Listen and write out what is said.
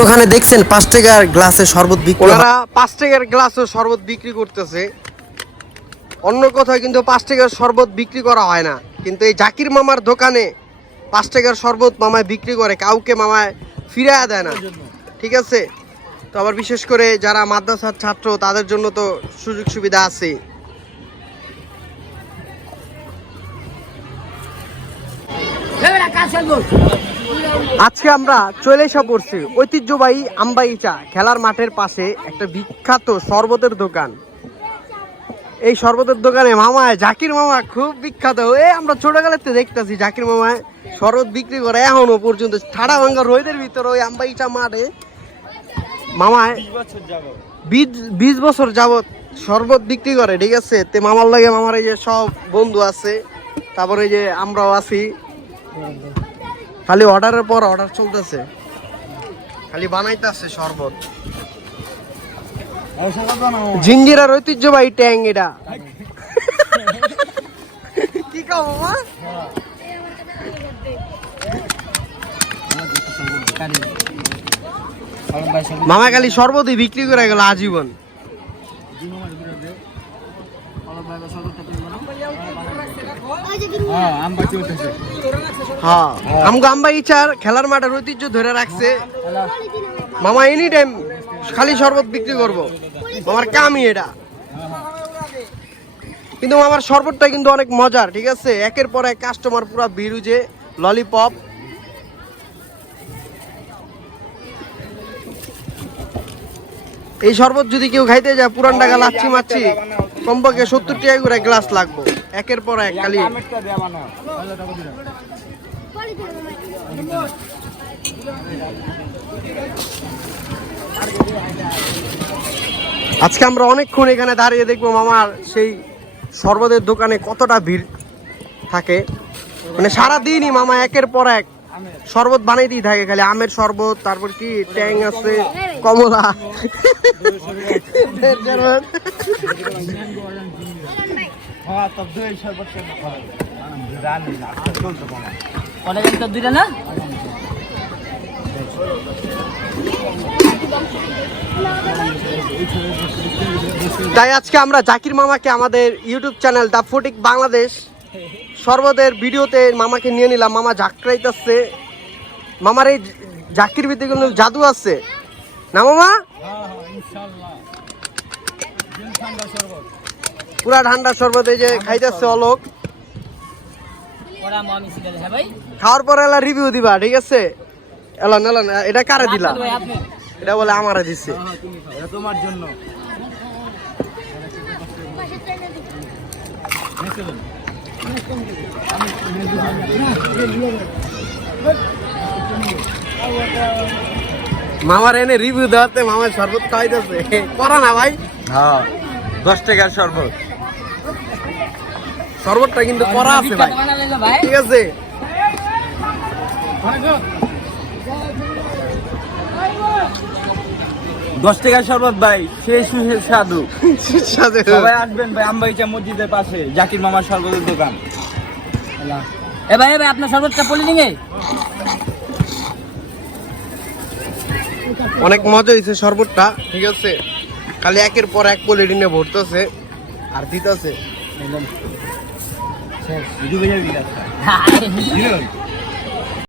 ওখানে দেখছেন পাঁচ টাকার গ্লাসে শরবত বিক্রি। ওনারা পাঁচ টাকার গ্লাসও শরবত বিক্রি করতেছে। অন্য কোথাও কিন্তু পাঁচ টাকার শরবত বিক্রি করা হয় না। কিন্তু এই জাকির মামার দোকানে পাঁচ টাকার শরবত মামায় বিক্রি করে কাউকে মামায় ফিরাইয়া দেয় না। ঠিক আছে? তো আবার বিশেষ করে যারা মাদ্রাসার ছাত্র তাদের জন্য তো সুযোগ সুবিধা আছে। আজকে আমরা চলে এসে পড়ছি ঐতিহ্যবাহী আম্বাইচা খেলার মাঠের পাশে একটা বিখ্যাত শরবতের দোকান। এই শরবতের দোকানে মামায় জাকির মামা খুব বিখ্যাত। এ, আমরা ছোটকালেতে দেখতেছি জাকির মামায় শরবত বিক্রি করে, এখনও পর্যন্ত ঠাড়া ভাঙ্গা রোদের ভিতরে ওই আম্বাইচা মাঠে মামায় বিশ বছর যাবত শরবত বিক্রি করে, ঠিক আছে? তে মামার লাগে মামার এই যে সব বন্ধু আছে, তারপরে যে আমরাও আছি। খালি অর্ডারের পর অর্ডার চলতেছে। খালি বানাইতেছে শরবত। জিঞ্জিরার ঐতিহ্যবাহী ট্যাং এটা। কি মামা খালি শরবতই বিক্রি করে গেল আজীবন। হ্যাঁ আমগো আম্বা ইচার খেলার মাঠের ঐতিহ্য ধরে রাখছে। মামা এনি টাইম খালি শরবত বিক্রি করব। আমার কামই এটা। কিন্তু আমার শরবতটা কিন্তু অনেক মজার, ঠিক আছে? একের পর এক কাস্টমার পুরো বিরুজে ললিপপ এই শরবত যদি কেউ খাইতে যায়, পুরান টাকা লাচ্ছি মাচ্ছি। কমপক্ষে সত্তর টাকা করে গ্লাস লাগবো। একের পর এক খালি। আজকে আমরা অনেকক্ষণ এখানে দাঁড়িয়ে দেখব মামার সেই শরবতের দোকানে কতটা ভিড় থাকে। মানে সারা দিনই মামা একের পর এক শরবত বানাইতেই থাকে খালি, আমের শরবত, তারপর কি, ট্যাং আছে, কমলা। তাই আজকে আমরা জাকির মামাকে আমাদের YouTube channel the Phutik Bangladesh সর্বদের ভিডিওতে মামাকে নিয়ে নিলাম। মামা জাকরাইতেছে মামার এই জাকির ভিতরে কিন্তু জাদু আছে। না, মামা? পুরা ঠান্ডা শরবত এই যে খাইতেছে অলোক। খাওয়ার পর এলা রিভিউ দিবা, ঠিক আছে? এলন এলন এটা কারে দিলা? এটা বলে আমারে দিচ্ছে তোমার জন্য মামার এনে রিভিউ দেওয়াতে মামার শরবত খাইতেছে করা না ভাই? হ্যাঁ দশ টাকার শরবত। শরবতটা কিন্তু করা আছে ভাই। ভাই। ঠিক আছে। দশ টাকার শরবত ভাই শেষ সাধু। সবাই আসবেন ভাই আম্বাইচা মসজিদের পাশে জাকির মামার শরবতের দোকান। এ ভাই এ ভাই আপনার শরবতটা পলি দিঙে অনেক মজা হয়েছে শরবতটা ঠিক আছে? খালি একের পর এক পলিটিনে ভরতেছে আর দিতেছে।